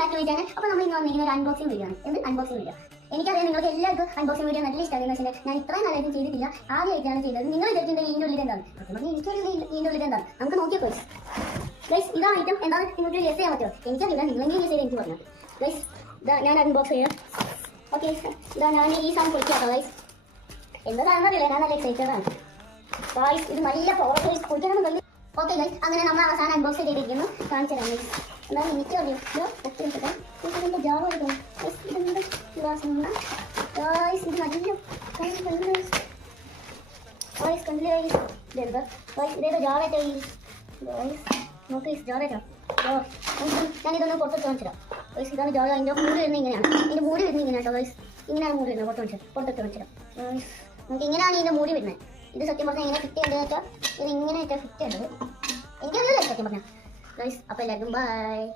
Back to my channel. അപ്പോൾ നമ്മൾ ഇന്ന് വന്നിരിക്കുന്ന ഒരു അൺബോക്സിംഗ് വീഡിയോ ആണ്. എന്ത് അൺബോക്സിംഗ് വീഡിയോ? എനിക്കറിയാം നിങ്ങൾക്ക് എല്ലാവർക്കും അൺബോക്സിംഗ് വീഡിയോ നല്ല ഇഷ്ടമാണ്. പക്ഷേ ഞാൻ ഇത്രയും നല്ലതായിട്ടും ചെയ്തിട്ടില്ല, ആദ്യമായിട്ടാണ് ചെയ്തത്. നിങ്ങൾ വിചാരിക്കുന്നത് ഇതിൻ്റെ ഉള്ളിൽ എന്താണ്? എനിക്കൊരു ഇതിൻ്റെ ഉള്ളിൽ എന്താണ് നമുക്ക് നോക്കിയപ്പോൾ ഗൈസ് ഇതാണ് ഐറ്റം. എന്താണ് നിങ്ങൾക്ക് ഗസ് ചെയ്യാൻ പറ്റുമോ? എനിക്കറിയില്ല, നിങ്ങളെങ്കിലും ഗസ് ചെയ്ത് എനിക്ക് പറഞ്ഞു. ഗൈസ് ഇതാ ഞാൻ അൺബോക്സ് ചെയ്യാം. ഓക്കെ, ഇതാ ഞാൻ ഈ സാധനം പൊളിക്കാട്ടോ ഗൈസ്. എന്താണെന്നറിയില്ല, ഞാൻ നല്ല എക്സൈറ്റഡ് ആണ് ഗൈസ്. ഇത് നല്ല പവർഫുൾ പൊളിക്കണം നല്ല. ഓക്കെ ഗൈസ്, അങ്ങനെ നമ്മൾ അവസാനം അൺബോക്സ് ചെയ്തിരിക്കുന്നു. കാണിച്ചു തരാം ഗൈസ്. എന്താണ് എനിക്കറിയോ ഇതിൻ്റെ ജാബ് എടുക്കണം ഗൈസ്. ഇതെന്താ ഗ്ലാസ് ഗൈസ്? ഇത് നല്ല ഗൈസ് കണ്ടില്ലേ ഗൈസ്? ഇതെന്താ ഗൈസ്? ഇതേതോ ജാവേറ്റ ഗൈസ്. നോക്ക് ഗൈസ്, ജാവേറ്റ. ഞാനിതൊന്ന് പുറത്തോട്ട് കാണിച്ചിടാം ഗൈസ്. ഇതാണ് ജാവ. അതിൻ്റെ മൂടി വരുന്നത് ഇങ്ങനെയാണ്. ഇതിൻ്റെ മൂടി വരുന്നത് ഇങ്ങനെ കേട്ടോ ഗൈസ്. ഇങ്ങനെയാണ് മൂടി വരുന്നത്. പുറത്തോട്ട് കാണിച്ചിടാം ഗൈസ്. നമുക്ക് ഇങ്ങനെയാണ് ഇതിൻ്റെ മൂടി വരുന്നത്. ഇത് സത്യം പറഞ്ഞാൽ ഇങ്ങനെ ഫിറ്റ് ചെയ്യേണ്ടതെന്ന് വെച്ചാൽ ഇത് ഇങ്ങനെ ഫിറ്റ് ചെയ്യേണ്ടത്. എനിക്കറിയില്ല സത്യം പറഞ്ഞാൽ ഗൈസ്. അപ്പോൾ എല്ലാവർക്കും ബൈ.